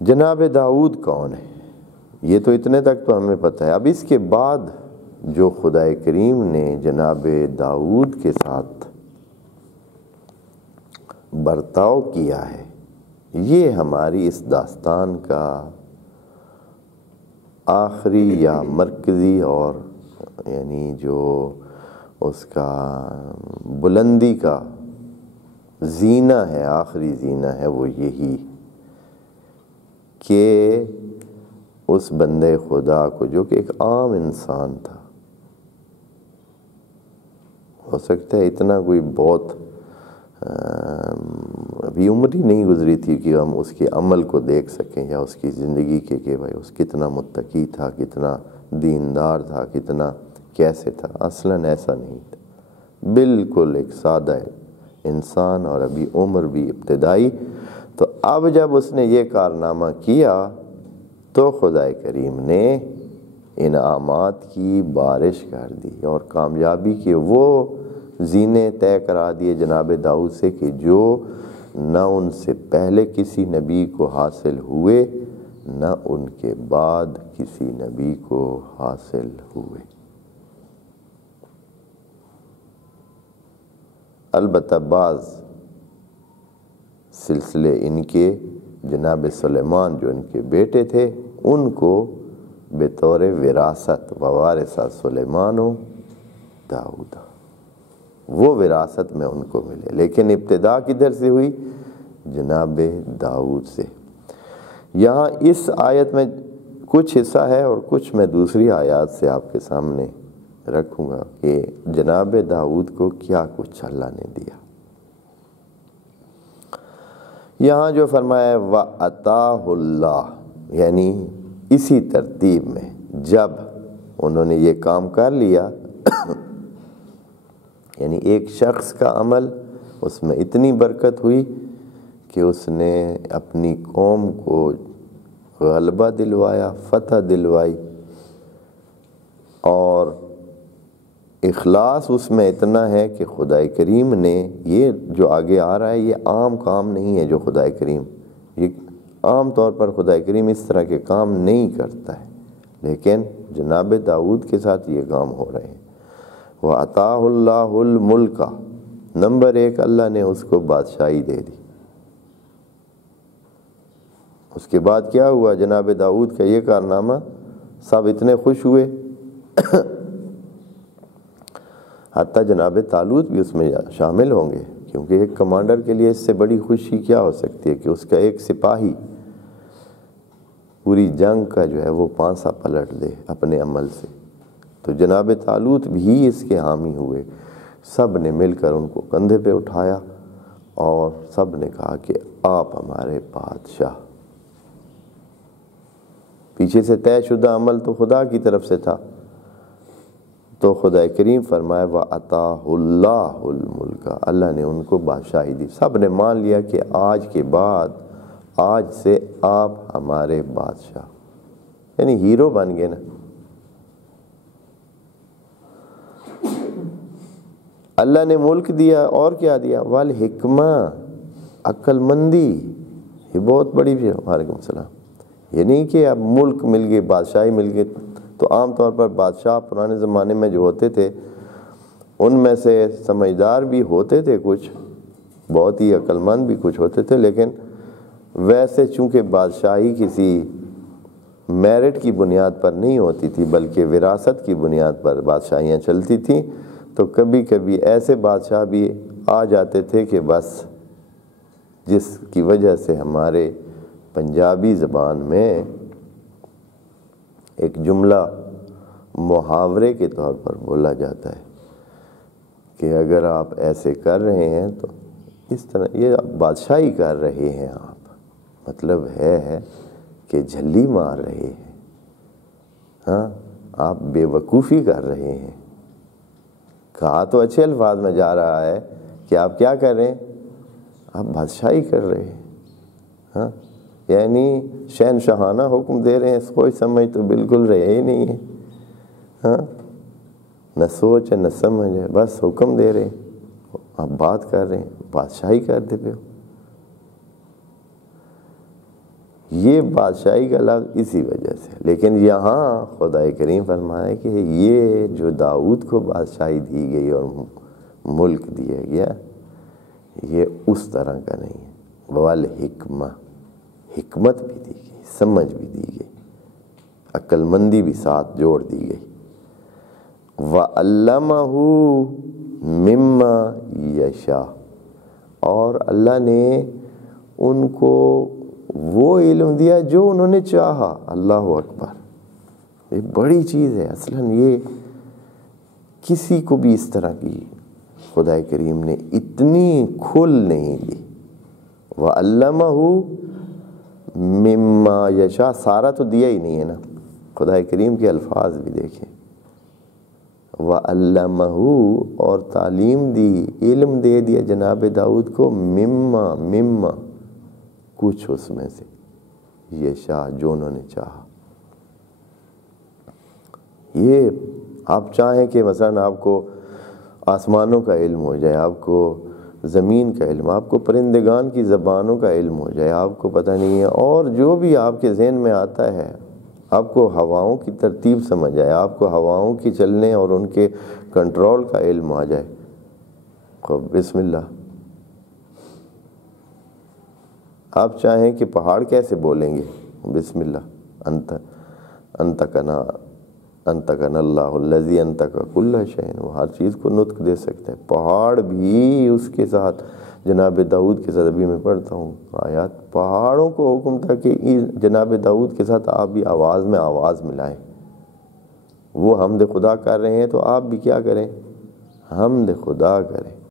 جناب داؤد کون ہے؟ یہ تو اتنے تک تو ہمیں پتہ ہے۔ اب اس کے بعد جو خدا کریم نے جناب داؤد کے ساتھ برتاؤ کیا ہے، یہ ہماری اس داستان کا آخری یا مرکزی اور یعنی جو اس کا بلندی کا زینہ ہے، آخری زینہ ہے، وہ یہی کہ اس بندے خدا کو جو کہ ایک عام انسان تھا، ہو سکتا ہے اتنا کوئی بہت ابھی عمر ہی نہیں گزری تھی کہ ہم اس کے عمل کو دیکھ سکیں یا اس کی زندگی کے کہ بھائی اس کتنا متقی تھا، کتنا دیندار تھا، کتنا کیسے تھا۔ اصلاً ایسا نہیں تھا، بالکل ایک سادہ انسان، اور ابھی عمر بھی ابتدائی۔ تو اب جب اس نے یہ کارنامہ کیا تو خدا کریم نے انعامات کی بارش کر دی اور کامیابی کے وہ زینے طے کرا دیے جناب داؤد سے کہ جو نہ ان سے پہلے کسی نبی کو حاصل ہوئے، نہ ان کے بعد کسی نبی کو حاصل ہوئے۔ البتہ بعض سلسلے ان کے جناب سلیمان جو ان کے بیٹے تھے ان کو بطور وراثت ووارث سلیمان و داؤد، وہ وراثت میں ان کو ملے، لیکن ابتدا کدھر سے ہوئی؟ جناب داؤد سے۔ یہاں اس آیت میں کچھ حصہ ہے اور کچھ میں دوسری آیات سے آپ کے سامنے رکھوں گا کہ جناب داؤد کو کیا کچھ اللہ نے دیا۔ یہاں جو فرمایا وَأَتَاهُ اللَّهُ، یعنی اسی ترتیب میں جب انہوں نے یہ کام کر لیا یعنی ایک شخص کا عمل، اس میں اتنی برکت ہوئی کہ اس نے اپنی قوم کو غلبہ دلوایا، فتح دلوائی، اور اخلاص اس میں اتنا ہے کہ خدا کریم نے یہ جو آگے آ رہا ہے یہ عام کام نہیں ہے جو خدا کریم، یہ عام طور پر خدا کریم اس طرح کے کام نہیں کرتا ہے، لیکن جناب داؤد کے ساتھ یہ کام ہو رہے ہیں۔ وَأَتَاهُ اللَّهُ الْمُلْكَ، نمبر ایک اللہ نے اس کو بادشاہی دے دی۔ اس کے بعد کیا ہوا؟ جناب داؤد کا یہ کارنامہ سب اتنے خوش ہوئے، حتیٰ جناب طالوت بھی اس میں شامل ہوں گے، کیونکہ ایک کمانڈر کے لیے اس سے بڑی خوشی کیا ہو سکتی ہے کہ اس کا ایک سپاہی پوری جنگ کا جو ہے وہ پانسا پلٹ دے اپنے عمل سے۔ تو جناب طالوت بھی اس کے حامی ہوئے، سب نے مل کر ان کو کندھے پہ اٹھایا اور سب نے کہا کہ آپ ہمارے بادشاہ۔ پیچھے سے طے شدہ عمل تو خدا کی طرف سے تھا، تو خدا کریم فرمایا وَأَتَاهُ اللَّهُ الْمُلْكَ، اللہ نے ان کو بادشاہی دی۔ سب نے مان لیا کہ آج کے بعد، آج سے آپ ہمارے بادشاہ، یعنی ہیرو بن گئے نا۔ اللہ نے ملک دیا اور کیا دیا؟ والحکمہ، عقل مندی، یہ بہت بڑی بھی ہے۔ وعلیکم السلام۔ یہ نہیں کہ اب ملک مل گئے، بادشاہی مل گئے، تو عام طور پر بادشاہ پرانے زمانے میں جو ہوتے تھے ان میں سے سمجھدار بھی ہوتے تھے کچھ، بہت ہی عقل مند بھی کچھ ہوتے تھے، لیکن ویسے چونکہ بادشاہی کسی میرٹ کی بنیاد پر نہیں ہوتی تھی بلکہ وراثت کی بنیاد پر بادشاہیاں چلتی تھیں، تو کبھی کبھی ایسے بادشاہ بھی آ جاتے تھے کہ بس جس کی وجہ سے ہمارے پنجابی زبان میں ایک جملہ محاورے کے طور پر بولا جاتا ہے کہ اگر آپ ایسے کر رہے ہیں تو اس طرح یہ بادشاہی کر رہے ہیں آپ، مطلب ہے کہ جھلی مار رہے ہیں، ہاں آپ بے وقوفی کر رہے ہیں۔ کہا تو اچھے الفاظ میں جا رہا ہے کہ آپ کیا کر رہے ہیں؟ آپ بادشاہی کر رہے ہیں، ہاں یعنی شہنشاہانہ حکم دے رہے ہیں، سوچ سمجھ تو بالکل رہے ہی نہیں ہے، ہاں نہ سوچ ہے نہ سمجھ ہے، بس حکم دے رہے ہیں، آپ بات کر رہے ہیں، بادشاہی کر دے پہ ہو۔ یہ بادشاہی کا لفظ اسی وجہ سے، لیکن یہاں خدا کریم فرمایا کہ یہ جو داؤد کو بادشاہی دی گئی اور ملک دیا گیا یہ اس طرح کا نہیں ہے، والحکمہ، حکمت بھی دی گئی، سمجھ بھی دی گئی، عقل مندی بھی ساتھ جوڑ دی گئی۔ وَعَلَّمَهُ مِمَّا یشاء، اور اللہ نے ان کو وہ علم دیا جو انہوں نے چاہا۔ اللہ اکبر، یہ بڑی چیز ہے، اصلاً یہ کسی کو بھی اس طرح کی خدا کریم نے اتنی کھل نہیں دی۔ وَعَلَّمَهُ مِمَّا یشاء، سارا تو دیا ہی نہیں ہے نا، خدا کریم کے الفاظ بھی دیکھیں۔ وَعَلَّمَهُ، اور تعلیم دی، علم دے دیا جناب داؤد کو، مما کچھ اس میں سے، یشاء، جو انہوں نے چاہا۔ یہ آپ چاہیں کہ مثلا آپ کو آسمانوں کا علم ہو جائے، آپ کو زمین کا علم، آپ کو پرندگان کی زبانوں کا علم ہو جائے، آپ کو پتہ نہیں ہے، اور جو بھی آپ کے ذہن میں آتا ہے، آپ کو ہواؤں کی ترتیب سمجھ آئے، آپ کو ہواؤں کی چلنے اور ان کے کنٹرول کا علم آ جائے، بسم اللہ۔ آپ چاہیں کہ پہاڑ کیسے بولیں گے، بسم اللہ، انتقنا اللہ الذی انطق کل شیء، وہ ہر چیز کو نطق دے سکتا ہے، پہاڑ بھی اس کے ساتھ، جناب داؤد کے ساتھ، ابھی میں پڑھتا ہوں آیات، پہاڑوں کو حکم تھا کہ جناب داؤد کے ساتھ آپ بھی آواز میں آواز ملائیں، وہ حمد خدا کر رہے ہیں تو آپ بھی کیا کریں، حمد خدا کریں۔